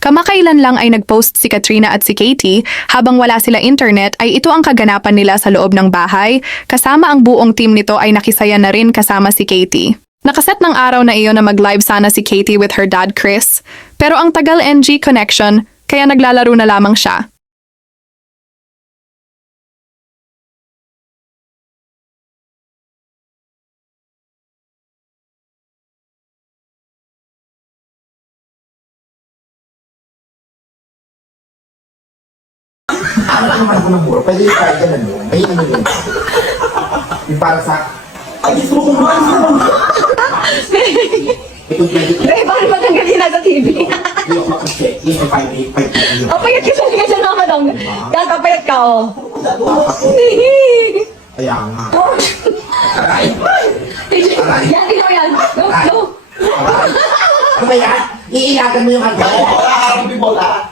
Kamakailan lang ay nagpost si Katrina at si Katie, habang wala sila internet ay ito ang kaganapan nila sa loob ng bahay, kasama ang buong team nito ay nakisaya na rin kasama si Katie. Nakaset ng araw na iyon na mag-live sana si Katie with her dad Chris, pero ang tagal NG connection, kaya naglalaro na lamang siya. Ano naman ako ng muro? Pwede yung kahit ganun yun. May ano yun. Yung para sa... Ay, gusto ko ba? Itong pwede ko. Eh, bakit matanggalin na sa TV? Yung ako kasi, yung 5 O, payat ka siya siya naman ang... Dahil papayat ka, oh. Kaya nga. Aray! Yan, ginawa yan. No, no. Ano ba yan? Iilagan mo yung hanggang.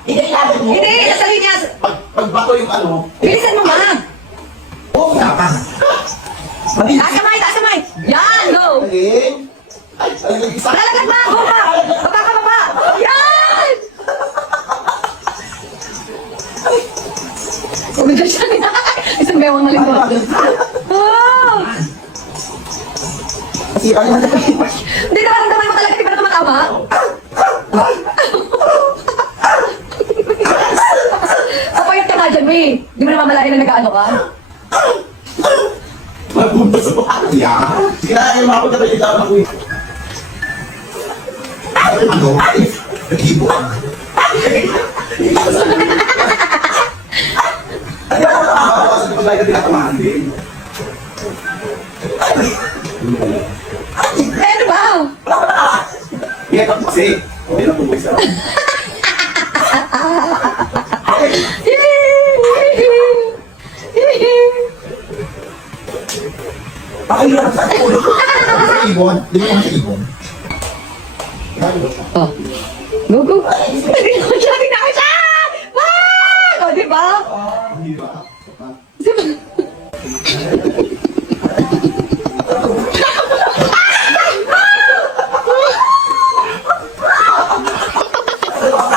Hindi ilagan mo. Hindi, nasa linya. Pagbato yung ano. Bilisan mo, ma. Oo, dapat. Taas kamay. Yan, go. Ay, isa. Lalagad ba? Go pa. Baba ka, baba. Yan! Umigal siya niya. Isang bewang na lingkod. Oh! Kasi ano na Hindi nararamdaman mo talaga, di ba na tumatama? Papayat ka nga dyan, May. Di mo na mamalayan na nag-ano ka? Magbubas mo. Yan. Sige na, yung mga pagkakalitaan ako eh. Ano? Nag-ibo. Ano ako nakakawa sa pagkakalitaan tinatamaan din? Ano ba? Kaya ka kasi. Hindi na pumay sa Pakailan sa ulo. Sa ibon. Di mo naman sa ibon. Oh. Go, go. Tingnan ko siya! Ah! O, di ba? Hindi ba? Di ba?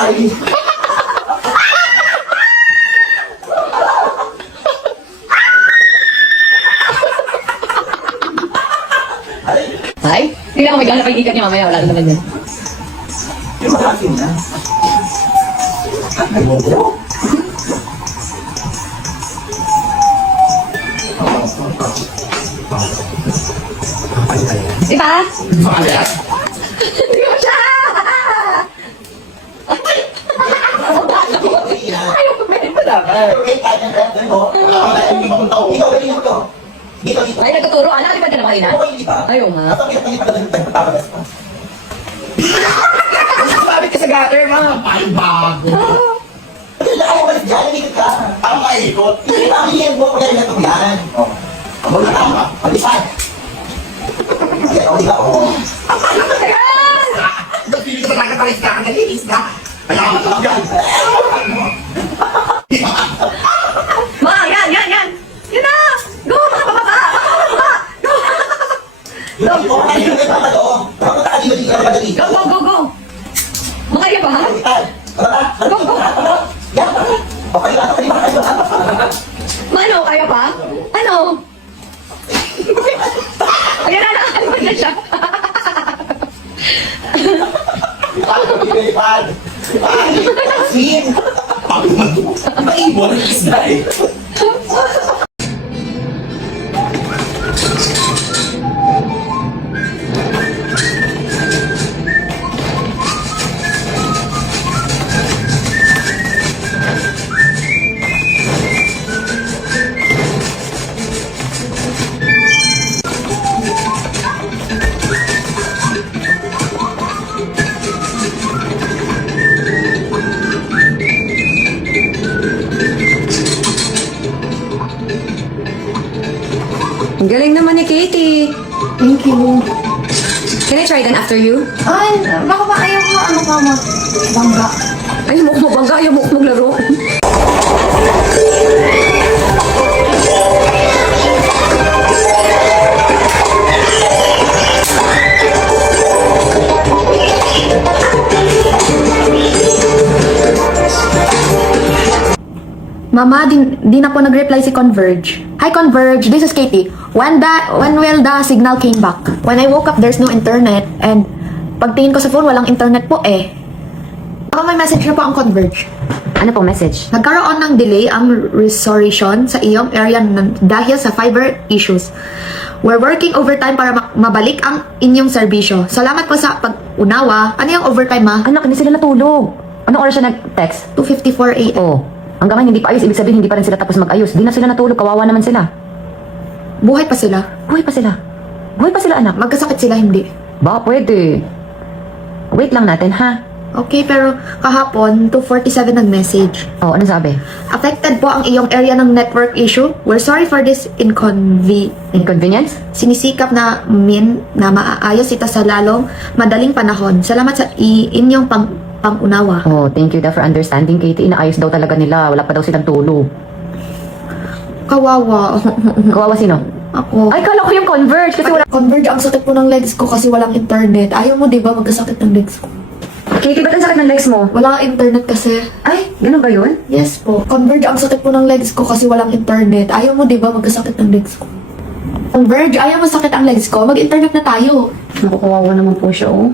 Ay. Ay? Hindi na ako maghanap ang ikat niya mamaya. Wala naman yan. Yung malaking na. Ay, mo. Di ba? Pakailan. Hindi ko siya! Ayaw ko meron ko dapat. Ay, nagtuturo. Anak, di ba ka na kanina? Ayaw nga. Sabi ka sa gutter, mga bago. Kailangan mo kasi dyan, hindi ka. Parang maikot. Hindi na ang hiyang mo, kaya na ito yan. Huwag na tama, pag-isay. Kaya ako, ikaw. Napili ka ba nagkatalis ka, ang nalilis ka. Kaya ako, yan. Ma, yan. Yan na! Go! Baka bababa! Go! Go! Go! Makaya ba? Go! Mano, kaya pa? Ano? Ayan na, nakakalimutan na siya. Maibon ang isda eh. Ang galing naman ni Katie. Thank you. Can I try then after you? Ay, baka ba ayaw mo ano ka magbangga? Ayaw mo ko mabangga, ayaw mo ko maglaro. Mama, di na po nag-reply si Converge. Hi Converge, this is Katie. When will the signal came back? When I woke up, there's no internet. And pagtingin ko sa phone, walang internet po eh. Baka may message na po ang Converge. Ano po message? Nagkaroon ng delay ang restoration sa iyong area dahil sa fiber issues. We're working overtime para mabalik ang inyong serbisyo. Salamat po sa pag-unawa. Ano yung overtime, ma? Anak, hindi sila natulog. Anong oras siya nag-text? 2:54 a.m. Oo. Hanggang ngayon hindi pa ayos, ibig sabihin hindi pa rin sila tapos mag-ayos. Di na sila natulog, kawawa naman sila. Buhay pa sila. Buhay pa sila. Buhay pa sila, anak. Magkasakit sila, hindi. Baka pwede. Wait lang natin, ha? Okay, pero kahapon, 2:47 nag-message. Oh, ano sabi? Affected po ang iyong area ng network issue. We're sorry for this Inconvenience? Sinisikap na maaayos ito sa lalong madaling panahon. Salamat sa inyong pangunawa. Oh, thank you daw for understanding, Katie. Inaayos daw talaga nila. Wala pa daw silang tulog. Kawawa. Kawawa sino? Ako. Ay, kala ko yung Converge kasi wala... Converge, ang sakit po ng legs ko kasi walang internet. Ayaw mo, di ba, magkasakit ng legs ko? Katie, ba't ang sakit ng legs mo? Walang internet kasi. Ay, ganun ba yun? Yes po. Converge, ang sakit po ng legs ko kasi walang internet. Ayaw mo, di ba, magkasakit ng legs ko? Converge, ayaw mo sakit ang legs ko. Mag-internet na tayo. Naku, kawawa naman po siya, oh.